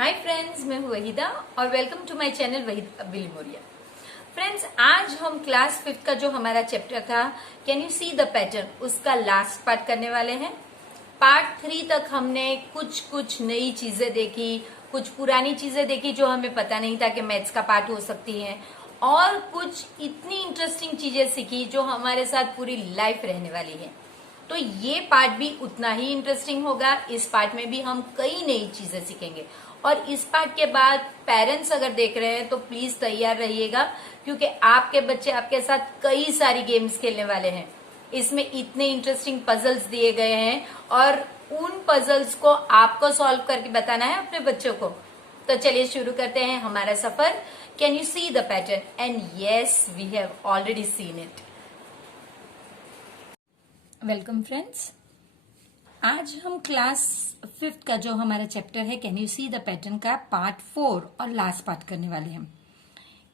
Hi friends, मैं हूँ वहीदा और welcome to my channel Waheeda Bilimoria. Friends, आज हम क्लास 5 का जो हमारा चैप्टर था can you see the pattern, उसका लास्ट पार्ट करने वाले हैं। पार्ट 3 तक हमने कुछ नई चीजें देखी, कुछ पुरानी चीजें देखी जो हमें पता नहीं था कि मैथ्स का पार्ट हो सकती है, और कुछ इतनी इंटरेस्टिंग चीजें सीखी जो हमारे साथ पूरी लाइफ रहने वाली है। तो ये पार्ट भी उतना ही इंटरेस्टिंग होगा। इस पार्ट में भी हम कई नई चीजें सीखेंगे और इस पार्ट के बाद पेरेंट्स अगर देख रहे हैं तो प्लीज तैयार रहिएगा, क्योंकि आपके बच्चे आपके साथ कई सारी गेम्स खेलने वाले हैं। इसमें इतने इंटरेस्टिंग पजल्स दिए गए हैं और उन पजल्स को आपको सॉल्व करके बताना है अपने बच्चों को। तो चलिए शुरू करते हैं हमारा सफर। Can you see the pattern? And yes, we have already seen it. Welcome friends, आज हम क्लास 5 का जो हमारा चैप्टर है can you see the pattern का पार्ट 4 और लास्ट पार्ट करने वाले हैं।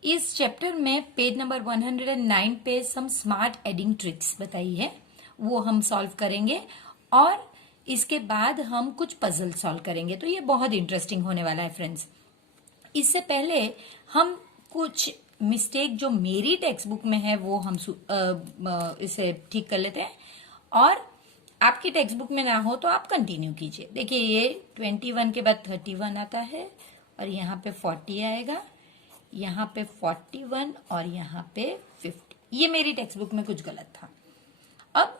इस चैप्टर में पेज नंबर 109 पे सम स्मार्ट एडिंग ट्रिक्स बताई है, वो हम सॉल्व करेंगे और इसके बाद हम कुछ पजल सॉल्व करेंगे। तो ये बहुत इंटरेस्टिंग होने वाला है फ्रेंड्स। इससे पहले हम कुछ मिस्टेक जो मेरी टेक्स्ट बुक में है वो हम इसे ठीक कर लेते हैं, और आपकी टेक्स्ट बुक में ना हो तो आप कंटिन्यू कीजिए। देखिए, ये 21 के बाद 31 आता है और यहाँ पे 40 आएगा, यहाँ पे 41 और यहाँ पे 50। ये मेरी टेक्स्ट बुक में कुछ गलत था। अब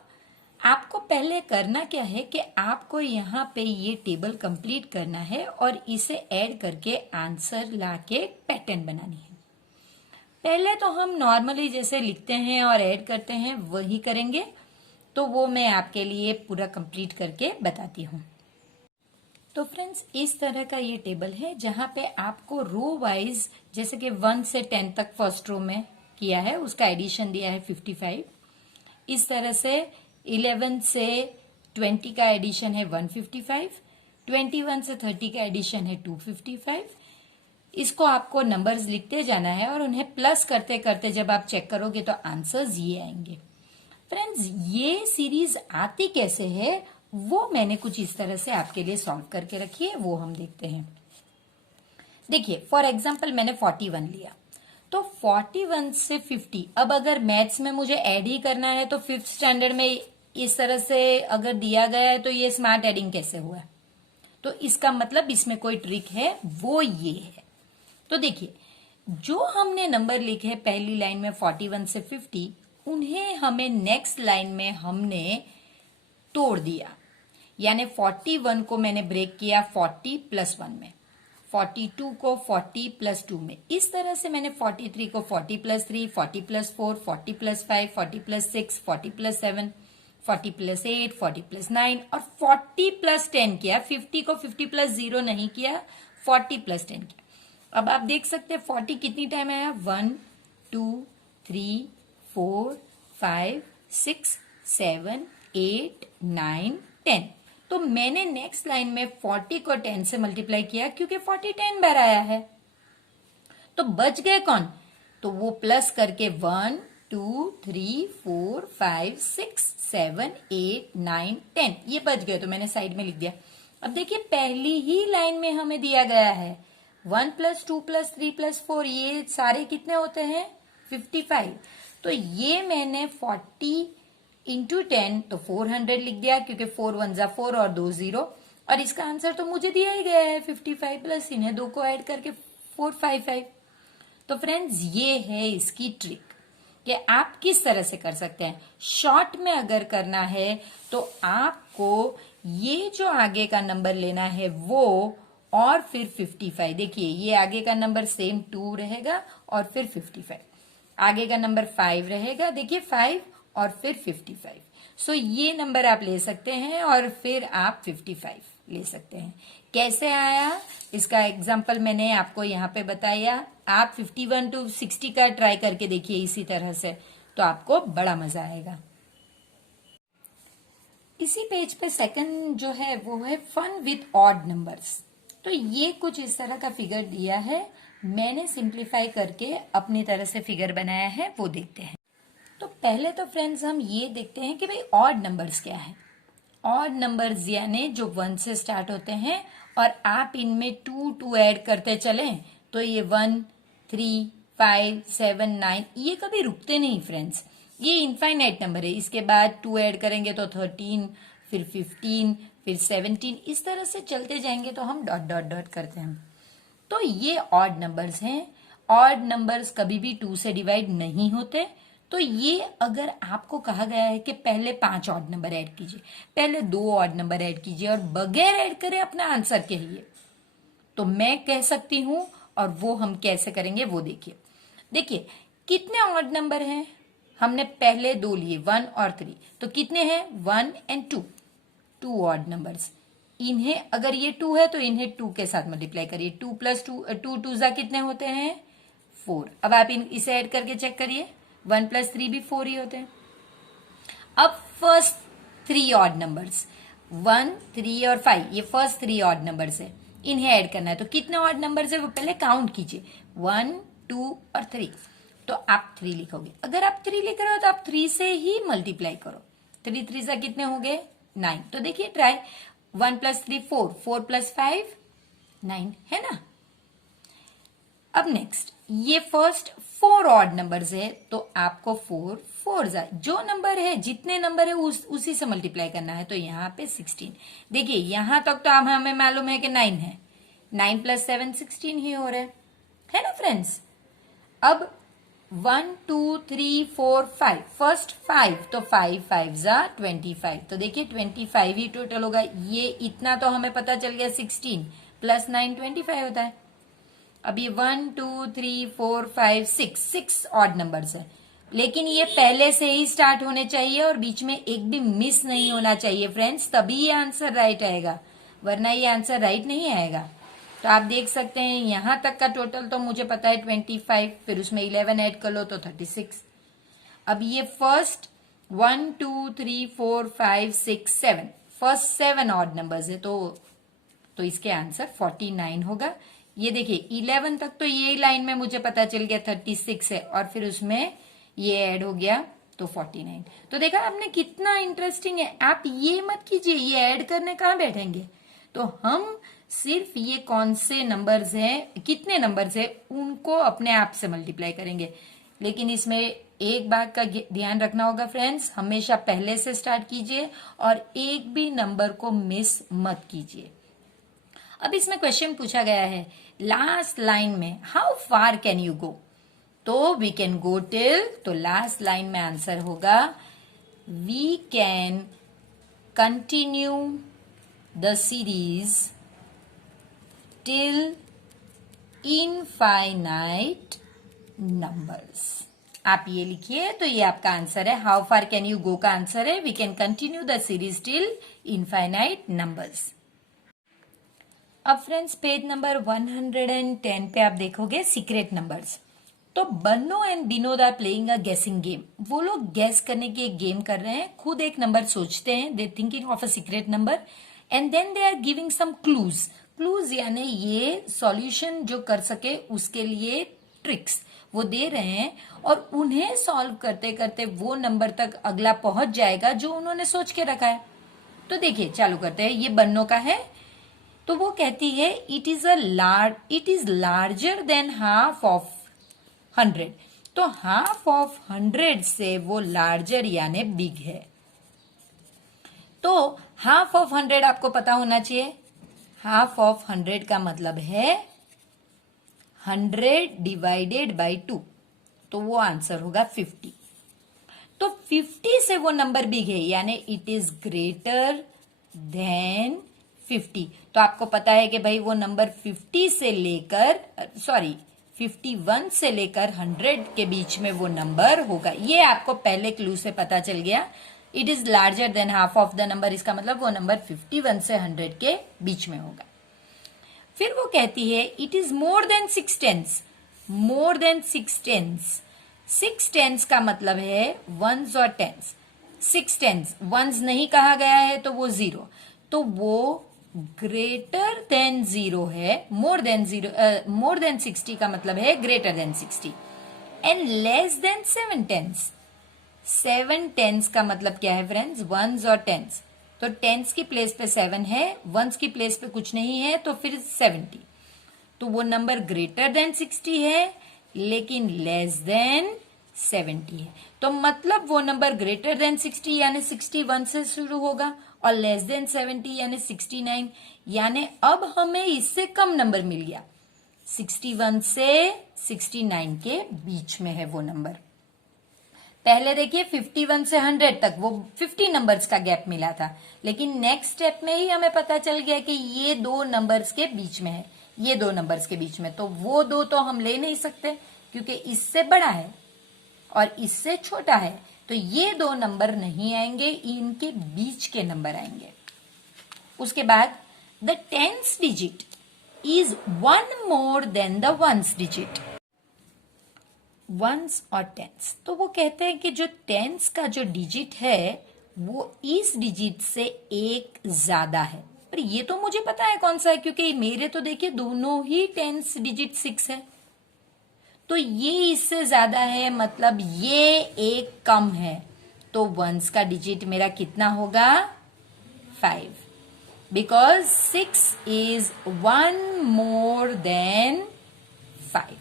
आपको पहले करना क्या है कि आपको यहाँ पे ये टेबल कंप्लीट करना है और इसे ऐड करके आंसर लाके पैटर्न बनानी है। पहले तो हम नॉर्मली जैसे लिखते हैं और ऐड करते हैं वही करेंगे, तो वो मैं आपके लिए पूरा कंप्लीट करके बताती हूँ। तो फ्रेंड्स, इस तरह का ये टेबल है जहां पे आपको रो वाइज, जैसे कि 1 से 10 तक फर्स्ट रो में किया है, उसका एडिशन दिया है 55। इस तरह से 11 से 20 का एडिशन है 155, 21 से 30 का एडिशन है 255। इसको आपको नंबर्स लिखते जाना है और उन्हें प्लस करते करते जब आप चेक करोगे तो आंसर्स ये आएंगे। फ्रेंड्स, ये सीरीज आती कैसे है वो मैंने कुछ इस तरह से आपके लिए सॉल्व करके रखी है, वो हम देखते हैं। देखिए, फॉर एग्जांपल मैंने 41 लिया, तो 41 से 50, अब अगर मैथ्स में मुझे ऐड ही करना है तो 5th स्टैंडर्ड में इस तरह से अगर दिया गया है तो ये स्मार्ट एडिंग कैसे हुआ? तो इसका मतलब इसमें कोई ट्रिक है, वो ये है। तो देखिए, जो हमने नंबर लिखे पहली लाइन में 41 से 50, उन्हें हमें नेक्स्ट लाइन में हमने तोड़ दिया, यानी 41 को मैंने ब्रेक किया 40 प्लस 1 में, 42 को 40 प्लस 2 में, इस तरह से मैंने 43 को 40 plus 3, 40 plus 4, 40 plus 5, 40 plus 6, 40 plus 7, 40 plus 8, 40 plus 9 और 40 प्लस 10 किया। 50 को 50 प्लस 0 नहीं किया, 40 प्लस 10 किया। अब आप देख सकते हैं 40 कितनी टाइम आया, 1 2 3 4 5 6 7 8 9 10। तो मैंने नेक्स्ट लाइन में 40 को 10 से मल्टीप्लाई किया क्योंकि 40 10 बार आया है। तो बच गए कौन? तो वो प्लस करके 1 2 3 4 5 6 7 8 9 10 ये बच गए, तो मैंने साइड में लिख दिया। अब देखिए, पहली ही लाइन में हमें दिया गया है 1 प्लस 2 प्लस 3 प्लस 4, ये सारे कितने होते हैं? 55। तो ये मैंने 40 इंटू 10 तो 400 लिख दिया, क्योंकि 4 1 जा 4 और 2 0, और इसका आंसर तो मुझे दिया ही गया है 55 प्लस इन्हें दो को ऐड करके 455। तो फ्रेंड्स, ये है इसकी ट्रिक कि आप किस तरह से कर सकते हैं। शॉर्ट में अगर करना है तो आपको ये जो आगे का नंबर लेना है वो, और फिर 55। देखिए, ये आगे का नंबर सेम 2 रहेगा और फिर 55, आगे का नंबर 5 रहेगा, देखिए 5 और फिर 55। सो ये नंबर आप ले सकते हैं और फिर आप 55 ले सकते हैं। कैसे आया इसका एग्जाम्पल मैंने आपको यहाँ पे बताया। आप 51 to 60 का ट्राई करके देखिए इसी तरह से, तो आपको बड़ा मजा आएगा। इसी पेज पे सेकंड जो है वो है फन विथ ऑड नंबर्स। तो ये कुछ इस तरह का फिगर दिया है, मैंने सिंप्लीफाई करके अपनी तरह से फिगर बनाया है, वो देखते हैं। तो पहले तो फ्रेंड्स हम ये देखते हैं कि भाई ऑड नंबर्स क्या है। ऑड नंबर्स यानी जो 1 से स्टार्ट होते हैं और आप इनमें 2 ऐड करते चलें तो ये 1, 3, 5, 7, 9 ये कभी रुकते नहीं फ्रेंड्स, ये इनफाइनाइट नंबर है। इसके बाद 2 ऐड करेंगे तो 13, फिर 15, फिर 17, इस तरह से चलते जाएंगे तो हम डॉट डॉट डॉट करते हैं। तो ये ऑड नंबर्स हैं। ऑड नंबर्स कभी भी 2 से डिवाइड नहीं होते। तो ये अगर आपको कहा गया है कि पहले 5 ऑड नंबर ऐड कीजिए, पहले 2 ऑड नंबर ऐड कीजिए और बगैर ऐड करे अपना आंसर कहिए, तो मैं कह सकती हूं। और वो हम कैसे करेंगे वो देखिए कितने ऑड नंबर हैं, हमने पहले 2 लिए 1 और 3, तो कितने हैं 1 और 2, 2 ऑड नंबर्स। इन्हें अगर ये 2 है तो इन्हें 2 के साथ मल्टीप्लाई करिए, 2 प्लस 2, 2 2 जा कितने होते हैं 4। अब आप इसे ऐड करके चेक करिए, 1 प्लस 3 भी 4 ही होते हैं। अब फर्स्ट 3 ऑड नंबर्स 1, 3 और 5, ये फर्स्ट 3 ऑड नंबर्स है, इन्हें ऐड करना है। तो कितने ऑड नंबर्स है वो पहले काउंट कीजिए, 1, 2 और 3। तो आप 3 लिखोगे। अगर आप 3 लिख रहे हो तो आप 3 से ही मल्टीप्लाई करो, 3 3 से कितने हो गए 9। तो देखिए ट्राई, 1 प्लस 3 4, 4 प्लस 5 9 है ना। अब नेक्स्ट ये फर्स्ट 4 ऑड नंबर्स है, तो आपको 4 4 जो नंबर है जितने नंबर है उसी से मल्टीप्लाई करना है। तो यहाँ पे 16, देखिए यहां तक तो हमें मालूम है कि 9 है, 9 प्लस 7 16 ही हो रहा है ना फ्रेंड्स। अब 1 2 3 4 5, फर्स्ट 5, तो 5 5 जा 25, तो देखिए 25 ही टोटल होगा। ये इतना तो हमें पता चल गया, 16 प्लस 9 25 होता है। अब ये 1 2 3 4 5 6 ऑड नंबर्स है, लेकिन ये पहले से ही स्टार्ट होने चाहिए और बीच में एक भी मिस नहीं होना चाहिए फ्रेंड्स, तभी ये आंसर राइट आएगा, वरना ये आंसर राइट नहीं आएगा। तो आप देख सकते हैं यहां तक का टोटल तो मुझे पता है 25, फिर उसमें 11 ऐड कर लो तो 36। अब ये फर्स्ट 1 2 3 4 5 6 7, फर्स्ट 7 ऑड नंबर्स है, तो इसके आंसर 49 होगा। ये देखिए 11 तक तो ये लाइन में मुझे पता चल गया 36 है, और फिर उसमें ये ऐड हो गया तो 49। तो देखा आपने कितना इंटरेस्टिंग है। आप ये मत कीजिए, ये ऐड करने कहाँ बैठेंगे, तो हम सिर्फ ये कौन से नंबर्स हैं, कितने नंबर्स हैं, उनको अपने आप से मल्टीप्लाई करेंगे। लेकिन इसमें एक बात का ध्यान रखना होगा फ्रेंड्स, हमेशा पहले से स्टार्ट कीजिए और एक भी नंबर को मिस मत कीजिए। अब इसमें क्वेश्चन पूछा गया है लास्ट लाइन में how far can you go, तो वी कैन गो टिल, तो लास्ट लाइन में आंसर होगा we can continue the series till infinite numbers. आप ये लिखिए, तो ये आपका आंसर है, how far can you go का आंसर है we can continue the series till infinite numbers. अब फ्रेंड्स पेज नंबर 110 पे आप देखोगे सीक्रेट नंबर्स। तो Banno and Vinod are playing a गेसिंग गेम, वो लोग गैस करने की एक गेम कर रहे हैं, खुद एक नंबर सोचते हैं, they thinking of a secret number and then they are giving some clues. Clues यानी ये सॉल्यूशन जो कर सके उसके लिए ट्रिक्स वो दे रहे हैं, और उन्हें सॉल्व करते करते वो नंबर तक अगला पहुंच जाएगा जो उन्होंने सोच के रखा है। तो देखिए चालू करते हैं, ये बन्नो का है, तो वो कहती है it is larger than half of 100, तो हाफ ऑफ 100 से वो लार्जर यानी बिग है। तो हाफ ऑफ 100 आपको पता होना चाहिए, हाफ ऑफ 100 का मतलब है 100 डिवाइडेड बाई 2, तो वो आंसर होगा 50। तो 50 से वो नंबर बिग है यानी इट इज ग्रेटर देन 50। तो आपको पता है कि भाई वो नंबर 51 से लेकर 100 के बीच में वो नंबर होगा। ये आपको पहले क्लू से पता चल गया, it is larger than half of the number, इसका मतलब वो नंबर 51 से 100 के बीच में होगा। फिर वो कहती है it is more than 6 tens, more than 6 tens. 6 tens का मतलब है वंस और टेंस। 6 टेंस, वंस नहीं कहा गया है तो वो 0, तो वो ग्रेटर देन 0 है। मोर देन 60 का मतलब है greater than 60 and less than 7 tens. 7 tens का मतलब क्या है फ्रेंड्स, वंस और टेंस। तो टेंस की प्लेस पे 7 है, वंस की प्लेस पे कुछ नहीं है, तो फिर 70। तो वो नंबर ग्रेटर देन 60 है लेकिन लेस देन 70 है। तो मतलब वो नंबर ग्रेटर देन 60 यानी 61 से शुरू होगा और लेस देन 70 यानी 69, यानी अब हमें इससे कम नंबर मिल गया। 61 से 69 के बीच में है वो नंबर। पहले देखिए 51 से 100 तक वो 50 नंबर्स का गैप मिला था, लेकिन नेक्स्ट स्टेप में ही हमें पता चल गया कि ये दो नंबर्स के बीच में है, ये दो नंबर्स के बीच में। तो वो दो तो हम ले नहीं सकते क्योंकि इससे बड़ा है और इससे छोटा है, तो ये दो नंबर नहीं आएंगे, इनके बीच के नंबर आएंगे। उसके बाद the tens digit is 1 more than the ones digit. Ones और टेंस, तो वो कहते हैं कि जो टेंस का जो डिजिट है वो इस डिजिट से एक ज्यादा है। पर ये तो मुझे पता है कौन सा है, क्योंकि मेरे तो देखिए दोनों ही टेंस डिजिट 6 है, तो ये इससे ज्यादा है, मतलब ये एक कम है। तो वंस का डिजिट मेरा कितना होगा? 5, बिकॉज 6 इज 1 मोर देन 5।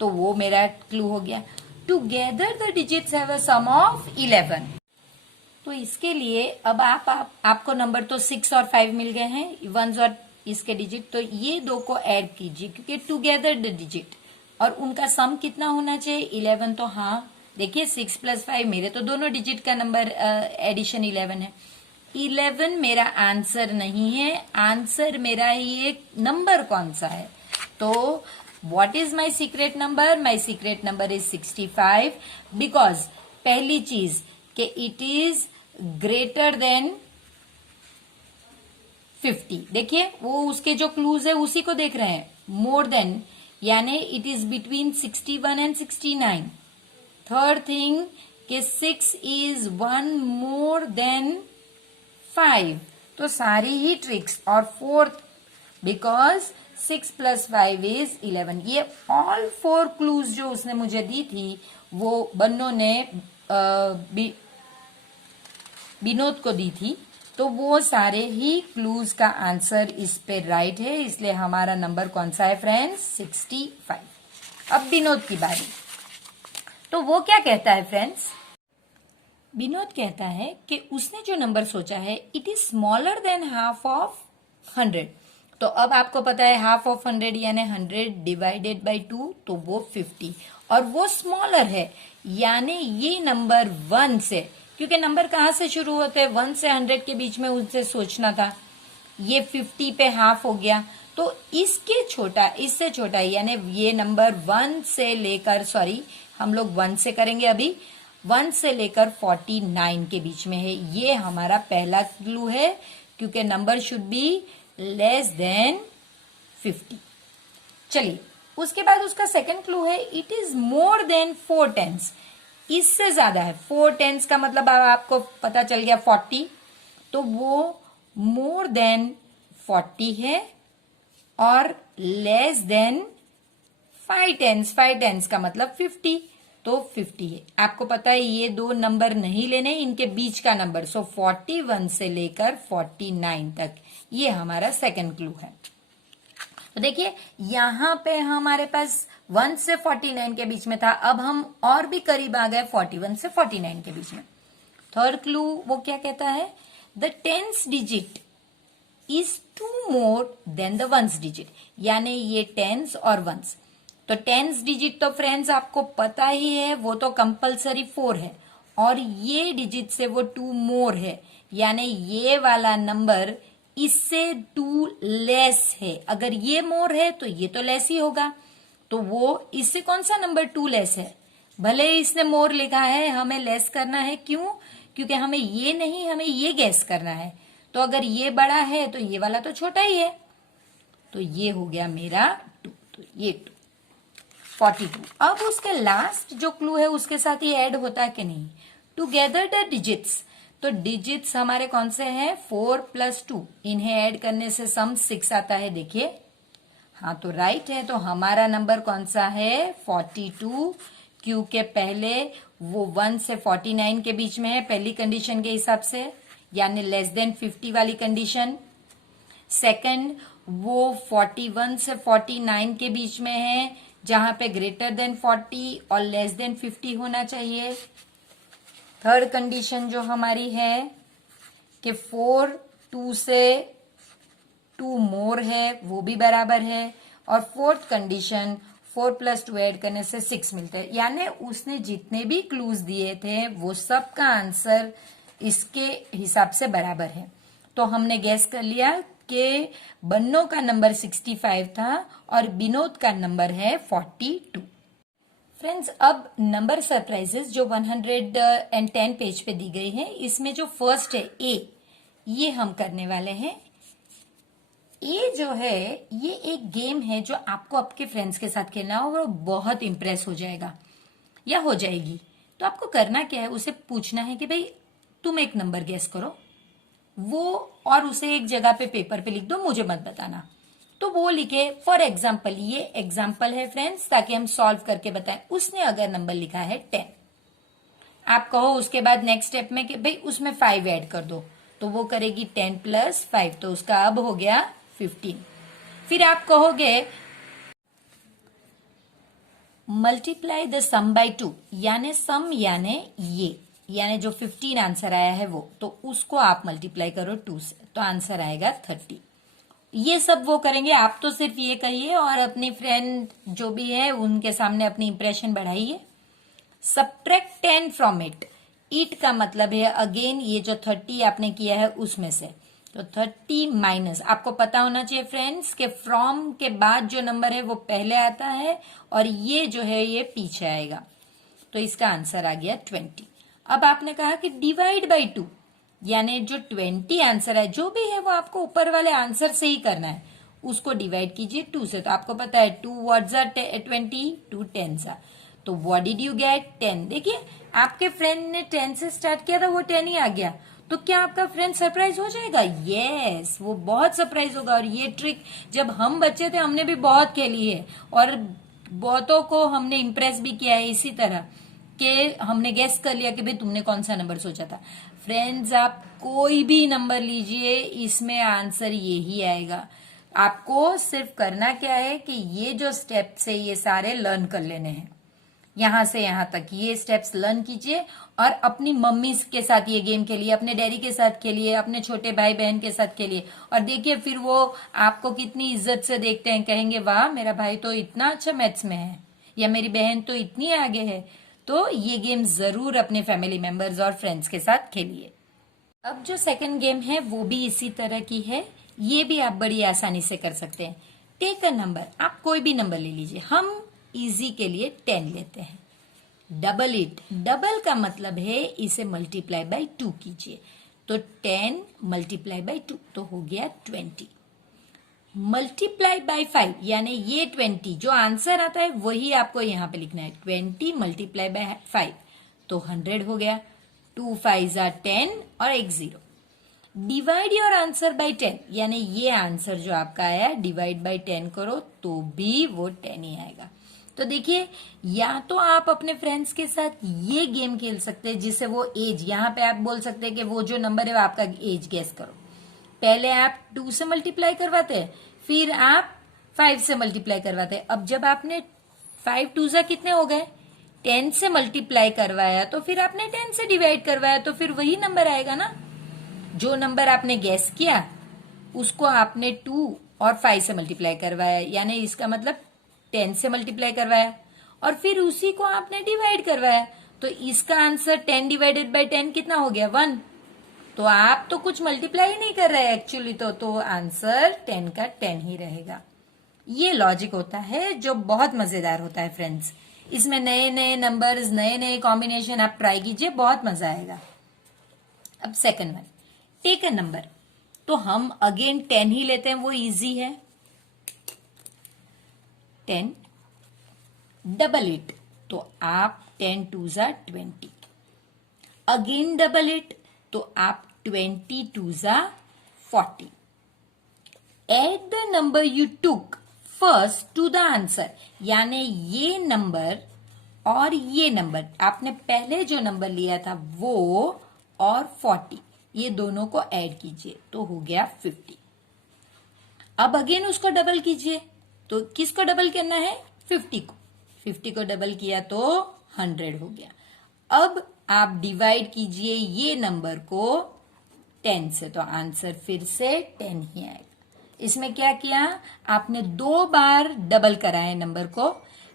तो वो मेरा क्लू हो गया। Together the digits have a sum of 11। तो इसके लिए अब आपको नंबर तो 6 और 5 मिल गए हैं, वंस और इसके डिजिट, तो ये दो को ऐड कीजिए क्योंकि टुगेदर द डिजिट और उनका सम कितना होना चाहिए? 11। तो हाँ देखिए 6 + 5 मेरे तो दोनों डिजिट का नंबर एडिशन 11 है। 11 मेरा आंसर नहीं है, आंसर मेरा ये नंबर कौन सा है? तो what is my secret number? My secret number is 65 because पहली चीज कि it is greater than 50। देखिए वो उसके जो क्लूज है उसी को देख रहे हैं। more than यानी it is between 61 and 69। Third thing कि 6 is 1 more than 5। तो सारी ही ट्रिक्स। और फोर्थ बिकॉज 6 + 5 is 11। ये ऑल 4 क्लूज जो उसने मुझे दी थी वो बन्नो ने विनोद को दी थी, तो वो सारे ही क्लूज का आंसर इस पे राइट है, इसलिए हमारा नंबर कौन सा है फ्रेंड्स? 65। अब विनोद की बारी। तो वो क्या कहता है फ्रेंड्स? विनोद कहता है कि उसने जो नंबर सोचा है it is smaller than half of 100। तो अब आपको पता है हाफ ऑफ 100 यानी 100 डिवाइडेड बाय 2, तो वो 50 और वो स्मॉलर है, यानी ये नंबर 1 से, क्योंकि नंबर कहाँ से शुरू होते हैं? 1 से 100 के बीच में उनसे सोचना था। ये 50 पे हाफ हो गया, तो इसके छोटा, इससे छोटा, यानी ये नंबर 1 से लेकर, सॉरी हम लोग 1 से करेंगे अभी, 1 से लेकर 49 के बीच में है। ये हमारा पहला क्लू है, क्योंकि number should be less than 50। चलिए उसके बाद उसका सेकंड क्लू है it is more than 4 tens. इससे ज्यादा है। 4 टेंस का मतलब अब आपको पता चल गया 40, तो वो मोर देन 40 है और लेस देन 5 टेंस। 5 टेंस का मतलब 50, तो 50 है। आपको पता है ये दो नंबर नहीं लेने, इनके बीच का नंबर। सो 41 से लेकर 49 तक, ये हमारा सेकंड क्लू है। तो देखिए यहां पे हमारे पास 1 से 49 के बीच में था, अब हम और भी करीब आ गए 41 से 49 के बीच में। थर्ड क्लू वो क्या कहता है? The tens digit is 2 more than the ones digit, यानी ये टेंस और वंस। तो टेंस डिजिट तो फ्रेंड्स आपको पता ही है, वो तो कंपलसरी 4 है, और ये डिजिट से वो 2 मोर है, यानी ये वाला नंबर इससे 2 लेस है। अगर ये मोर है तो ये तो लेस ही होगा, तो वो इससे कौन सा नंबर 2 लेस है? भले इसने मोर लिखा है, हमें लेस करना है। क्यों? क्योंकि हमें ये नहीं, हमें ये गैस करना है। तो अगर ये बड़ा है तो ये वाला तो छोटा ही है, तो ये हो गया मेरा 2, तो ये 2 42। अब उसके लास्ट जो क्लू है उसके साथ ही ऐड होता है कि नहीं? Together the digits. तो डिजिट्स हमारे कौन से हैं? 4 + 2, इन्हें ऐड करने से सम 6 आता है। देखिए हाँ तो राइट है। तो हमारा नंबर कौन सा है? 42, क्योंकि पहले वो 1 से 49 के बीच में है, पहली कंडीशन के हिसाब से। यानी लेस देन 50 वाली कंडीशन। सेकंड, वो 41 से 49 के बीच में है, जहां पे ग्रेटर देन 40 और लेस देन 50 होना चाहिए। थर्ड कंडीशन जो हमारी है कि 4 2 से 2 मोर है, वो भी बराबर है। और फोर्थ कंडीशन 4 + 2 ऐड करने से 6 मिलता है। यानी उसने जितने भी क्लूज दिए थे वो सब का आंसर इसके हिसाब से बराबर है। तो हमने गैस कर लिया कि बन्नो का नंबर 65 था और विनोद का नंबर है 42। फ्रेंड्स, अब नंबर सरप्राइजेस जो 110 पेज पे दी गई है, इसमें जो फर्स्ट है ए, ये हम करने वाले हैं। ये जो है ये एक गेम है जो आपको आपके फ्रेंड्स के साथ खेलना होगा और बहुत इंप्रेस हो जाएगा या हो जाएगी। तो आपको करना क्या है, उसे पूछना है कि भाई तुम एक नंबर गेस करो वो, और उसे एक जगह पे पेपर पे लिख दो, मुझे मत बताना। तो वो लिखे, फॉर एग्जाम्पल, ये एग्जाम्पल है फ्रेंड्स, ताकि हम सॉल्व करके बताएं। उसने अगर नंबर लिखा है 10, आप कहो उसके बाद नेक्स्ट स्टेप में कि भाई उसमें 5 ऐड कर दो, तो वो करेगी 10 + 5, तो उसका अब हो गया 15। फिर आप कहोगे मल्टीप्लाई द सम बाय 2, यानी सम यानी जो 15 आंसर आया है वो, तो उसको आप मल्टीप्लाई करो 2 से, तो आंसर आएगा 30। ये सब वो करेंगे, आप तो सिर्फ ये कहिए और अपनी फ्रेंड जो भी है उनके सामने अपनी इंप्रेशन बढ़ाइए। सब्ट्रैक्ट 10 फ्रॉम इट, इट का मतलब है अगेन ये जो 30 आपने किया है उसमें से, तो 30 माइनस, आपको पता होना चाहिए फ्रेंड्स कि फ्रॉम के बाद जो नंबर है वो पहले आता है और ये जो है ये पीछे आएगा, तो इसका आंसर आ गया 20। अब आपने कहा कि डिवाइड बाय 2, यानी जो 20 आंसर है जो भी है वो आपको ऊपर वाले आंसर से ही करना है, उसको डिवाइड कीजिए 2 से। तो आपको पता है 2 व्हाट्स आर 20, 2 10s आर, तो व्हाट डिड यू गेट 10। देखिए आपके फ्रेंड ने 10 से स्टार्ट किया था, वो 10 ही आ गया, तो क्या आपका फ्रेंड सरप्राइज हो जाएगा? यस, वो बहुत सरप्राइज होगा। और ये ट्रिक जब हम बच्चे थे हमने भी बहुत खेली है और बहुतों को हमने इम्प्रेस भी किया है इसी तरह कि हमने गेस कर लिया कि भाई तुमने कौन सा नंबर सोचा था। फ्रेंड्स, आप कोई भी नंबर लीजिए, इसमें आंसर यही आएगा। आपको सिर्फ करना क्या है कि ये जो स्टेप्स है ये सारे लर्न कर लेने हैं, यहां से यहां तक ये स्टेप्स लर्न कीजिए और अपनी मम्मी के साथ ये गेम खेलिए, अपने डैडी के साथ खेलिए, अपने छोटे भाई बहन के साथ खेलिए, और देखिए फिर वो आपको कितनी इज्जत से देखते हैं, कहेंगे वाह मेरा भाई तो इतना अच्छा मैथ्स में है या मेरी बहन तो इतनी आगे है। तो ये गेम जरूर अपने फैमिली मेंबर्स और फ्रेंड्स के साथ खेलिए। अब जो सेकंड गेम है वो भी इसी तरह की है, ये भी आप बड़ी आसानी से कर सकते हैं। टेक अ नंबर, आप कोई भी नंबर ले लीजिए, हम इजी के लिए 10 लेते हैं। डबल इट, डबल का मतलब है इसे मल्टीप्लाई बाय 2 कीजिए, तो 10 मल्टीप्लाई बाय 2 तो हो गया 20। मल्टीप्लाई बाय 5, यानी ये 20 जो आंसर आता है वही आपको यहां पे लिखना है। 20 मल्टीप्लाई बाय 5 तो 100 हो गया। 2 5s are 10 और एक 0। डिवाइड योर आंसर बाय 10, यानी ये आंसर जो आपका आया डिवाइड बाय 10 करो तो भी वो 10 ही आएगा। तो देखिए, या तो आप अपने फ्रेंड्स के साथ ये गेम खेल सकते हैं जिससे वो एज, यहाँ पे आप बोल सकते हैं कि वो जो नंबर है वो आपका एज गेस करो। पहले आप 2 से मल्टीप्लाई करवाते हैं, फिर आप 5 से मल्टीप्लाई करवाते हैं। अब जब आपने 5 2 कितने हो गए, 10 से मल्टीप्लाई करवाया, तो फिर आपने 10 से डिवाइड करवाया, तो फिर वही नंबर आएगा ना। जो नंबर आपने गेस किया उसको आपने 2 और 5 से मल्टीप्लाई करवाया, यानी इसका मतलब 10 से मल्टीप्लाई करवाया और फिर उसी को आपने डिवाइड करवाया, तो इसका आंसर 10 डिवाइडेड बाय 10 कितना हो गया, 1। तो आप तो कुछ मल्टीप्लाई ही नहीं कर रहे एक्चुअली, तो आंसर 10 का 10 ही रहेगा। ये लॉजिक होता है जो बहुत मजेदार होता है फ्रेंड्स। इसमें नए नए नंबर्स, नए नए कॉम्बिनेशन आप ट्राई कीजिए, बहुत मजा आएगा। अब second one, take a number, तो हम अगेन 10 ही लेते हैं, वो इजी है। 10 डबल इट, तो आप 10 2s are 20। Again double it, तो आप 20 2s are 40। Add the number you took first to the answer, यानी ये नंबर और ये नंबर आपने पहले जो नंबर लिया था वो और 40, ये दोनों को ऐड कीजिए तो हो गया 50। अब अगेन उसको डबल कीजिए, तो किसको डबल करना है? 50 को। 50 को डबल किया तो 100 हो गया। अब आप डिवाइड कीजिए ये नंबर को 10 से, तो आंसर फिर से 10 ही आएगा। इसमें क्या किया आपने? 2 बार डबल कराया नंबर को,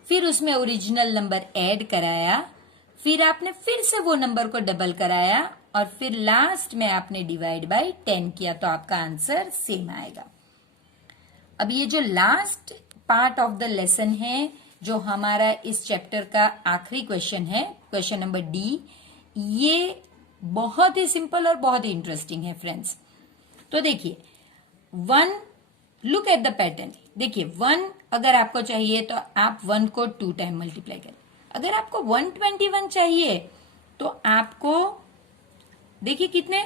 फिर उसमें ओरिजिनल नंबर ऐड कराया, फिर आपने फिर से वो नंबर को डबल कराया और फिर लास्ट में आपने डिवाइड बाय 10 किया, तो आपका आंसर सेम आएगा। अब ये जो last part of the lesson है, जो हमारा इस चैप्टर का आखिरी क्वेश्चन है, क्वेश्चन नंबर डी, ये बहुत ही सिंपल और बहुत ही इंटरेस्टिंग है फ्रेंड्स। तो देखिए 1, लुक एट द पैटर्न। देखिए 1 अगर आपको चाहिए तो आप 1 को 2 टाइम मल्टीप्लाई करें। अगर आपको 121 चाहिए तो आपको देखिए कितने,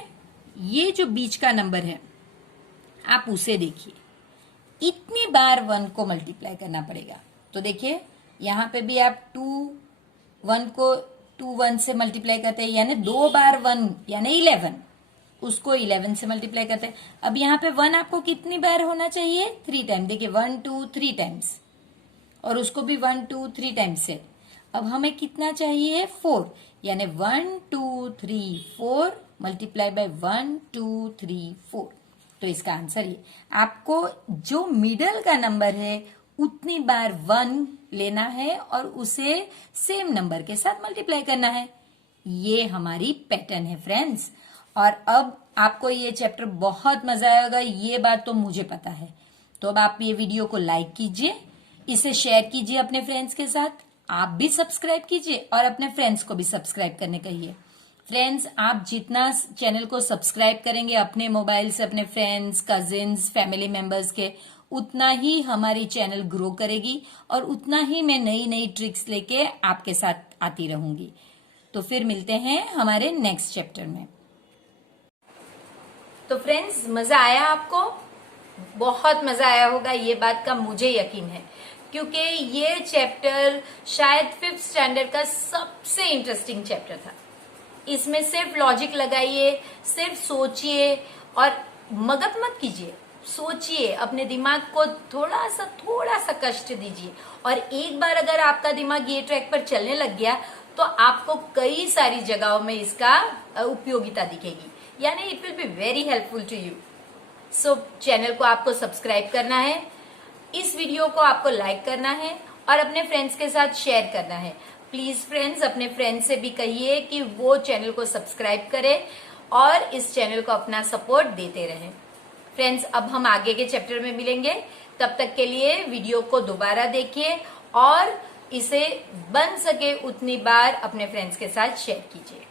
ये जो बीच का नंबर है आप उसे देखिए, इतनी बार 1 को मल्टीप्लाई करना पड़ेगा। तो देखिए यहां पे भी आप 1 को 2 1 से मल्टीप्लाई करते हैं, यानी 2 बार 1 यानी 11, उसको 11 से मल्टीप्लाई करते हैं। अब यहाँ पे 1 आपको कितनी बार होना चाहिए? 3 टाइम। देखिए 1 2 3 टाइम्स, और उसको भी 1 2 3 टाइम्स से। अब हमें कितना चाहिए? 4, यानी 1 2 3 4 मल्टीप्लाई बाय 1 2 3 4। तो इसका आंसर ये, आपको जो मिडल का नंबर है उतनी बार 1 लेना है और उसे सेम नंबर के साथ मल्टीप्लाई करना है। ये हमारी पैटर्न है फ्रेंड्स। और अब आपको ये चैप्टर बहुत मजा आएगा, ये बात तो मुझे पता है। तो अब आप ये वीडियो को लाइक कीजिए, इसे शेयर कीजिए अपने फ्रेंड्स के साथ, आप भी सब्सक्राइब कीजिए और अपने फ्रेंड्स को भी सब्सक्राइब करने कहिए। फ्रेंड्स, आप जितना चैनल को सब्सक्राइब करेंगे अपने मोबाइल से अपने फ्रेंड्स, कजिन्स, फैमिली मेंबर्स के, उतना ही हमारी चैनल ग्रो करेगी और उतना ही मैं नई नई ट्रिक्स लेके आपके साथ आती रहूंगी। तो फिर मिलते हैं हमारे नेक्स्ट चैप्टर में। तो फ्रेंड्स, मजा आया आपको? बहुत मजा आया होगा, ये बात का मुझे यकीन है, क्योंकि ये चैप्टर शायद 5th स्टैंडर्ड का सबसे इंटरेस्टिंग चैप्टर था। इसमें सिर्फ लॉजिक लगाइए, सिर्फ सोचिए और मगज मत कीजिए, सोचिए, अपने दिमाग को थोड़ा सा कष्ट दीजिए। और एक बार अगर आपका दिमाग ये ट्रैक पर चलने लग गया तो आपको कई सारी जगहों में इसका उपयोगिता दिखेगी, यानी it will be very helpful to you. So channel को आपको सब्सक्राइब करना है, इस वीडियो को आपको लाइक करना है और अपने फ्रेंड्स के साथ शेयर करना है। प्लीज फ्रेंड्स, अपने फ्रेंड्स से भी कहिए कि वो चैनल को सब्सक्राइब करें और इस चैनल को अपना सपोर्ट देते रहें। फ्रेंड्स, अब हम आगे के चैप्टर में मिलेंगे, तब तक के लिए वीडियो को दोबारा देखिए और इसे बन सके उतनी बार अपने फ्रेंड्स के साथ शेयर कीजिए।